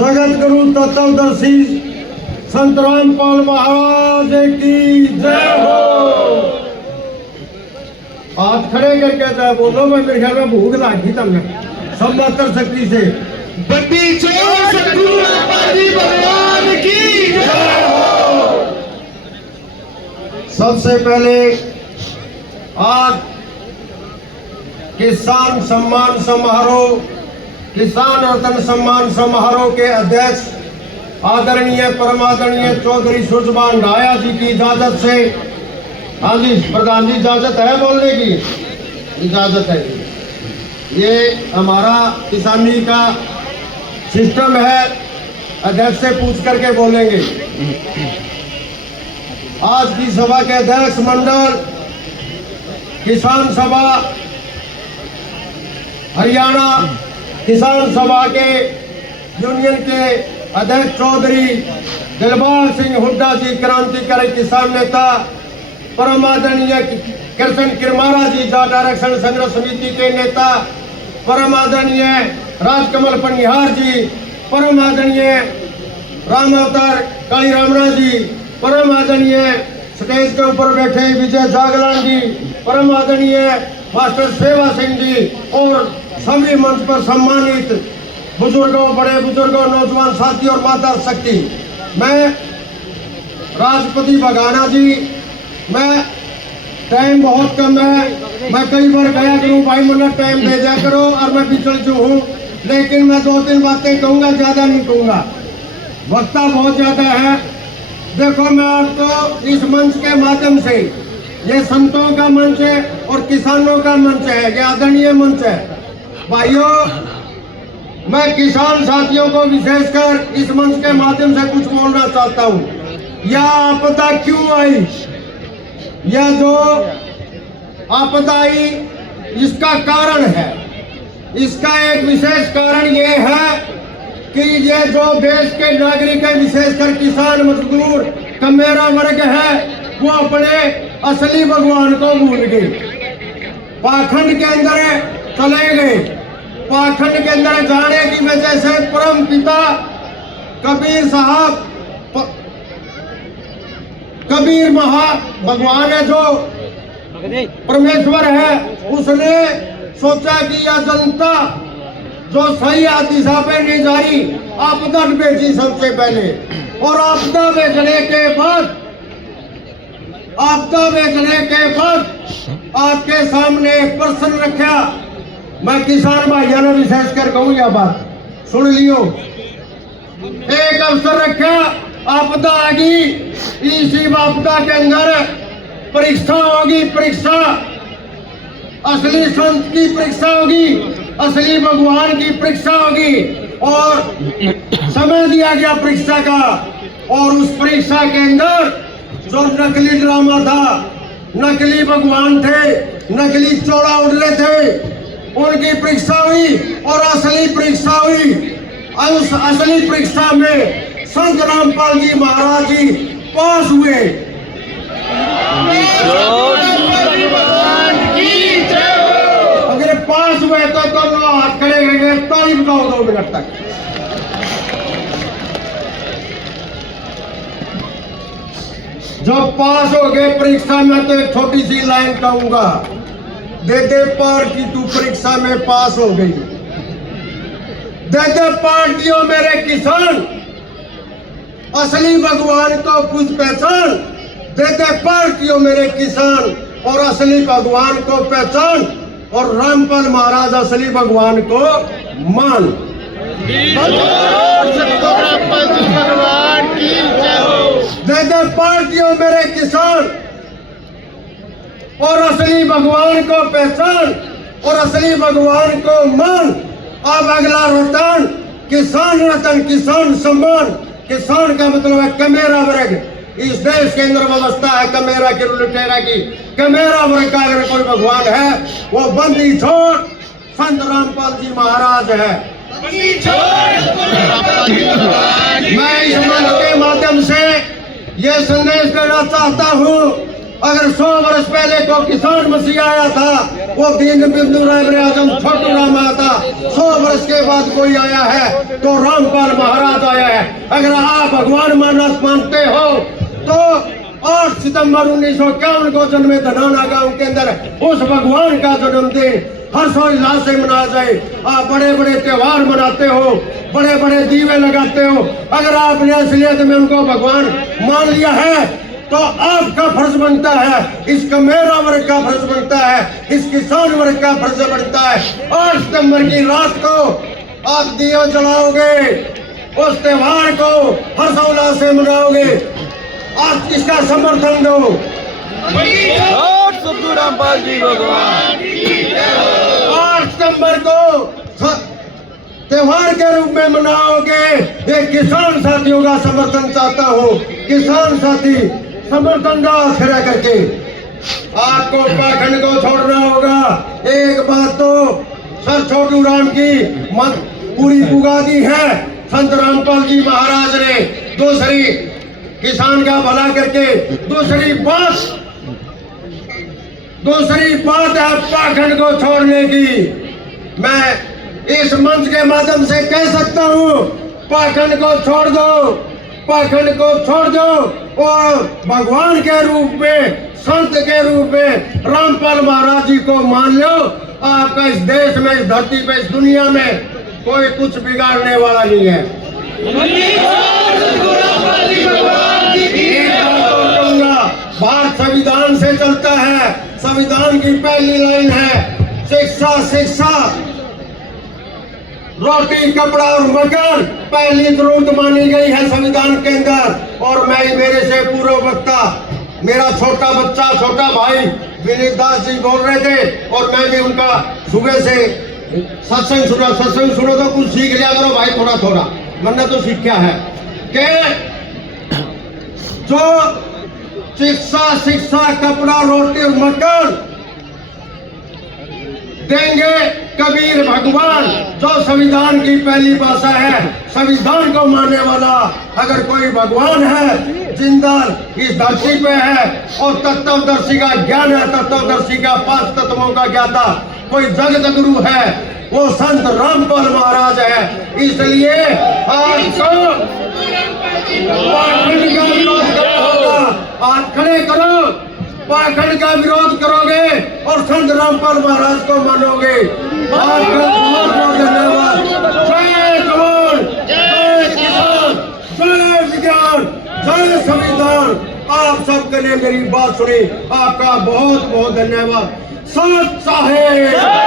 जगत गुरु तत्वदर्शी संत रामपाल महाराज की जय हो। हाथ खड़े करके जय बोलो। मैं मेरे ख्याल में भूख लागी तमने सब मात्र शक्ति से बंदी चोर सतगुरु रामपाल जी भगवान की जय हो। सबसे पहले आज किसान सम्मान समारोह, किसान रत्न सम्मान समारोह के अध्यक्ष आदरणीय परमादरणीय चौधरी सुजमान डाया जी की इजाजत से, हाँ जी प्रधान जी इजाजत है बोलने की? इजाजत है। ये हमारा किसानी का सिस्टम है, अध्यक्ष से पूछ करके बोलेंगे। आज की सभा के अध्यक्ष मंडल किसान सभा हरियाणा किसान सभा के यूनियन के अध्यक्ष चौधरी दिलबाग सिंह हुड्डा जी, क्रांतिकारी किसान नेता, परम आदरणीय कृष्ण किरमारा जी जाट आरक्षण संघर्ष समिति के नेता, परम आदरणीय राजकमल पनिहार जी, परम आदरणीय राम अवतार काली रामरा जी, परम आदरणीय स्टेज के ऊपर बैठे विजय जागलान जी, परम आदरणीय मास्टर सेवा सिंह जी और सभी मंच पर सम्मानित बुजुर्गों, बड़े बुजुर्गों, नौजवान साथी और माता शक्ति। मैं राष्ट्रपति बघाना जी, मैं टाइम बहुत कम है, मैं कई बार गया करूँ भाई मुन्ना टाइम दे दिया करो और मैं पिछड़ चुका हूँ, लेकिन मैं 2-3 बातें कहूँगा, ज़्यादा नहीं कहूँगा, वक्ता बहुत ज़्यादा है। देखो मैं आपको इस मंच के माध्यम से, ये संतों का मंच है और किसानों का मंच है, ये आदरणीय मंच है भाइयों। मैं किसान साथियों को विशेषकर इस मंच के माध्यम से कुछ बोलना चाहता हूँ। यह आपदा क्यों आई, यह जो आपदा आई इसका कारण है, इसका एक विशेष कारण ये है कि ये जो देश के नागरिक है, विशेषकर किसान मजदूर का मेरा वर्ग है, वो अपने असली भगवान को भूल गए, पाखंड के अंदर चले गए। पाखंड के अंदर जाने की वजह से परम पिता कबीर साहब, कबीर महा भगवान है जो परमेश्वर है, उसने सोचा कि यह जनता जो सही दिशा पे नहीं जा रही, आपदा बेची सबसे पहले, और आपदा बेचने के बाद, आपदा बेचने के बाद आपके सामने एक प्रश्न रखा। मैं किसान भाइयों ने विशेषकर कहूँ यह बात सुन लियो। एक अवसर रखा, आपदा आ गई, इसी आपदा के अंदर परीक्षा होगी, परीक्षा असली संत की परीक्षा होगी, असली भगवान की परीक्षा होगी, और समय दिया गया परीक्षा का। और उस परीक्षा के अंदर जो नकली ड्रामा था, नकली भगवान थे, नकली चौड़ा उड़ रहे थे, उनकी परीक्षा हुई और असली परीक्षा हुई। उस असली परीक्षा में संत रामपाल जी महाराज जी पास हुए। अगर पास हुए तो दोनों हाथ खड़े करके ताली बजाओ 2 मिनट तक। जब पास हो गए परीक्षा में तो एक छोटी सी लाइन कहूंगा, दे दे पार की तू परीक्षा में पास हो गई। दे दे पार्टियों मेरे किसान, असली भगवान को कुछ पहचान। दे दे पार्टियों मेरे किसान और असली भगवान को पहचान, और रामपाल महाराज असली भगवान को मान। दे दे पार्टियों मेरे किसान और असली भगवान को पहचान और असली भगवान को मान। अब अगला रतन किसान, रतन किसान सम्मान। किसान का मतलब है कमेरा वर्ग। इस देश के अंदर व्यवस्था है कमेरा की, लुटेरा की। कमेरा वर्ग का अगर कोई भगवान है वो बंदी छोड़ संत रामपाल जी महाराज है। मैं इस मंच के माध्यम से ये संदेश देना चाहता हूँ अगर 100 वर्ष पहले को किसान मसीहा आया था, वो दीन बंधु आजम छोटू राम आया था। 100 वर्ष के बाद कोई आया है तो रामपाल महाराज आया है। अगर आप भगवान मानते हो तो 8 सितंबर 1951 को जन्मे धनाना गांव के अंदर उस भगवान का जन्मदिन हर्षोल्लास से मनाया जाए। आप बड़े बड़े त्योहार मनाते हो, बड़े बड़े दीवे लगाते हो। अगर आपने असलियत में उनको भगवान मान लिया है तो आपका फर्ज बनता है, इसका मेरा वर्ग का फर्ज बनता है, इस किसान वर्ग का फर्ज बनता है। 8 सितंबर की रात को आप दिया जलाओगे, उस त्योहार को हर्षोल्लास से मनाओगे। आप इसका समर्थन दो। रामपाल जी भगवान 8 सितंबर को त्योहार के रूप में मनाओगे। ये किसान साथियों का समर्थन चाहता हूँ। किसान साथी समर्थन का खड़ा करके आपको पाखंड को छोड़ना होगा। एक बात तो सर छोटू राम की मत पूरी पुगा दी है संत रामपाल जी महाराज ने। दूसरी किसान का भला करके दूसरी बात है पाखंड को छोड़ने की। मैं इस मंच के माध्यम से कह सकता हूँ, पाखंड को छोड़ दो, पाखंड को छोड़ दो और भगवान के रूप में, संत के रूप में रामपाल महाराज जी को मान लो। आपका इस देश में, इस धरती पे, इस दुनिया में कोई कुछ बिगाड़ने वाला नहीं है। भारत संविधान से चलता है। संविधान की पहली लाइन है शिक्षा, शिक्षा, रोटी, कपड़ा और मकान पहली जरूरत मानी गई है संविधान के अंदर। और मैं मेरे से पूर्व वक्ता, मेरा छोटा बच्चा, छोटा भाई विनीत दास जी बोल रहे थे और मैं भी उनका सुबह से सत्संग सुनो तो कुछ सीख लिया करो भाई, थोड़ा थोड़ा, मैंने तो सीखा है कि जो शिक्षा, कपड़ा, रोटी और मकान देंगे कबीर भगवान, जो संविधान की पहली भाषा है, संविधान को मानने वाला। अगर कोई भगवान है जिंदा इस धरती पे है और तत्वदर्शी का ज्ञान है, तत्वदर्शी का 5 तत्वों का ज्ञाता कोई जगत गुरु है, वो संत रामपाल महाराज है। इसलिए आपको पाखंड का विरोध करना होगा। आप खड़े करो, पाखंड का विरोध करोगे और संत रामपाल महाराज को मानोगे। आपका बहुत बहुत धन्यवाद। जय जवान, जय किसान, जय विज्ञान, जय संविधान। आप सबके लिए मेरी बात सुनी, आपका बहुत बहुत धन्यवाद। सत साहेब।